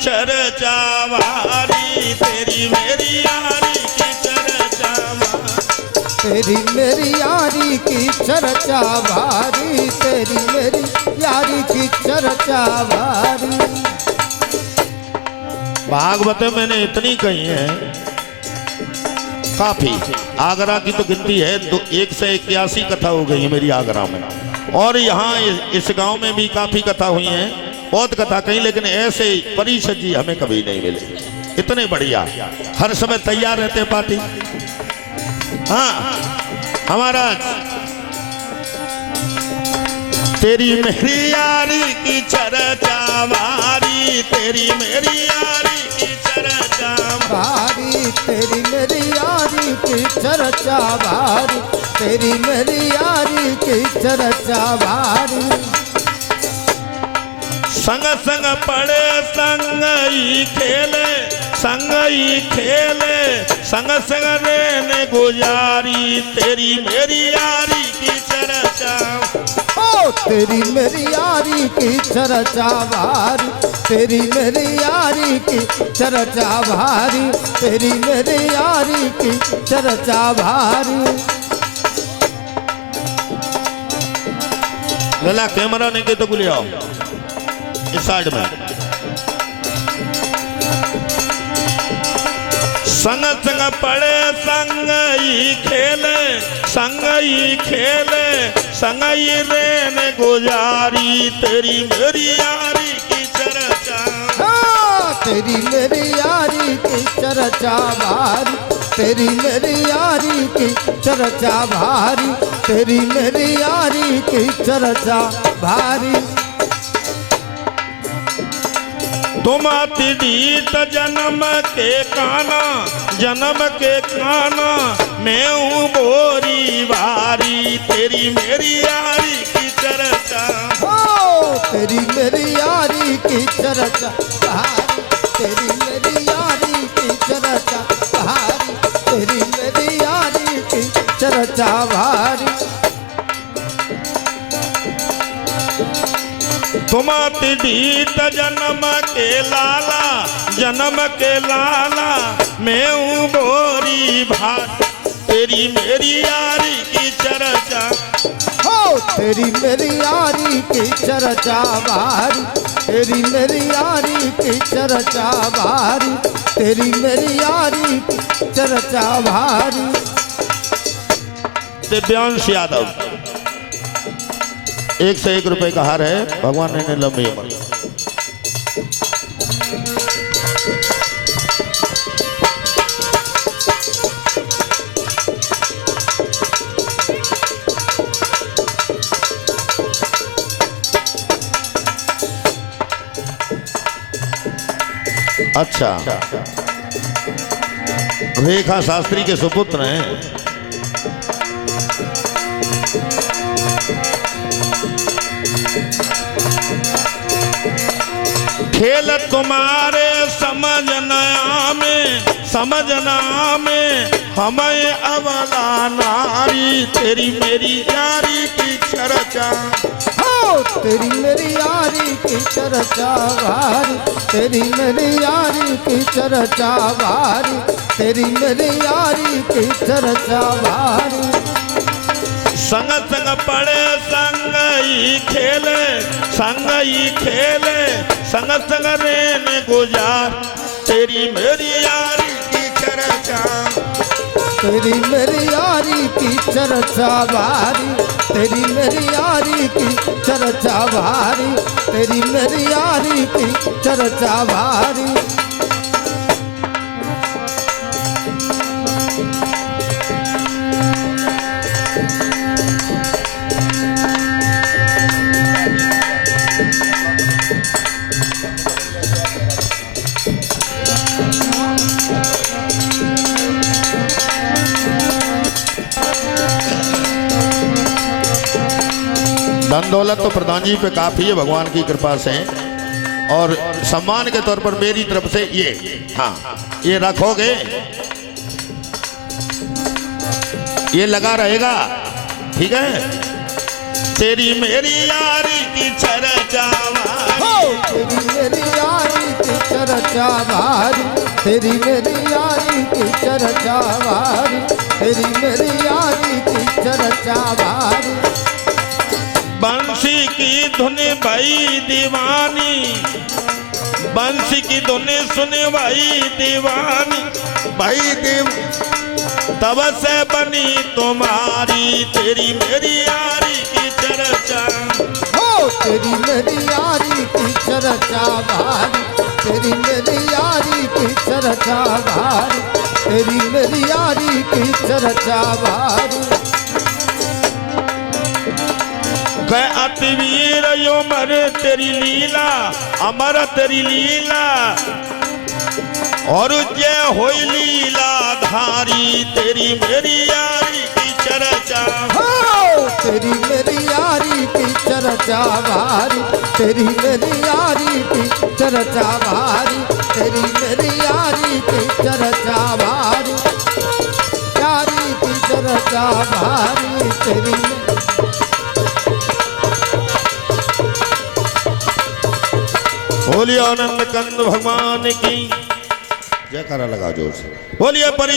चर्चा भारी, तेरी मेरी यारी की चर्चा भारी, तेरी मेरी यारी की चर्चा भारी, तेरी मेरी यारी की चर्चा भारी। भागवत मैंने इतनी कही है, काफी। आगरा की तो गिनती है 181 कथा हो गई है मेरी आगरा में, और यहाँ इस गांव में भी काफी कथा हुई है, बहुत कथा कही, लेकिन ऐसे परिषद जी हमें कभी नहीं मिले। इतने बढ़िया, हर समय तैयार रहते पार्टी। हाँ हमारा तेरी मेरी यारी की चर्चा भारी, तेरी मेरी यारी की चर्चा भारी, तेरी मेरी यारी की चर्चा भारी, तेरी मेरी यारी की चर्चा भारी। संग संग पड़े संग ही खेले, संग ही खेले, संग संग रहने गुजारी, तेरी मेरी यारी की चर्चा। ओ तेरी मेरी यारी की चर्चा भारी, तेरी मेरी यारी की चर्चा भारी, तेरी मेरी यारी की चर्चा भारी। लला कैमरा नहीं के तो ले आओ इस साइड में। संग संग पड़े संग ही खेले, संग ही खेले, संग ही रहने गुजारी, तेरी मेरी यारी की चर्चा। तेरी मेरी यारी की चर्चा भारी, तेरी मेरी यारी की चर्चा भारी, तेरी मेरी यारी की चर्चा भारी। तुम अतिदीत जन्म के काना, जन्म के काना, मैं हूँ बोरी भारी, तेरी मेरी यारी की चर्चा। तेरी मेरी यारी की चर्चा भारी, तेरी मेरी यारी की चर्चा भारी, तेरी मेरी यारी की चर्चा भारी। तुम अतिदीत जन्म के लाला, जन्म के लाला, मैं हूँ बोरी भारी, तेरी मेरी यारी की चर्चा। तेरी मेरी यारी की चर्चा भारी, तेरी मेरी यारी की चर्चा भारी, तेरी मेरी यारी की चर्चा भारी। दिव्यांश यादव 101 रुपए का हार है, भगवान ने लंबी उम्र। अच्छा, रेखा शास्त्री के सुपुत्र हैं। खेल तुम्हारे समझना में, समझना में, हमें अवला नारी, तेरी मेरी यारी की चर्चा। तेरी मेरी यारी की चर्चा भारी, तेरी मेरी यारी की चर्चा भारी, तेरी मेरी यारी की चर्चा भारी। संग संग पड़े संग ही खेले, संग ही खेले, संग संग रहने गुजार, तेरी मेरी यारी की चर्चा। तेरी मेरी यारी की चर्चा भारी, तेरी मेरी यारी की चर्चा भारी, तेरी मेरी यारी की चर्चा भारी। धन दौलत तो प्रधान जी पे काफी है भगवान की कृपा से, और सम्मान के तौर पर मेरी तरफ से ये, हाँ ये रखोगे, ये लगा रहेगा, ठीक है। तेरी मेरी यारी की चर्चा, तेरी मेरी यारी की चर्चा चर्चा भारी, तेरी मेरी यारी की चर्चा भारी, तेरी मेरी यारी की चर्चा भारी। बंसी की धुन भाई दीवानी, बंसी की धुन सुने भाई दीवानी, भाई देव तब से बनी तुम्हारी तेरी मेरी यारी की चर्चा। हो तेरी मेरी यारी की चर्चा भारी, तेरी मेरी यारी की चर्चा भारी, तेरी मेरी यारी की चर्चा भारी। कह अतिवीर योमर तेरी लीला, अमर तेरी लीला, और जय होई लीला धारी तेरी मेरी यारी की चर्चा। हो तेरी मेरी यारी की चर्चा भारी, तेरी मेरी यारी की चर्चा भारी, तेरी मेरी यारी की चर्चा भारी, यारी की चर्चा भारी तेरी। बोलिए आनंद कंद भगवान की जयकारा लगा जोर से। बोलिए परि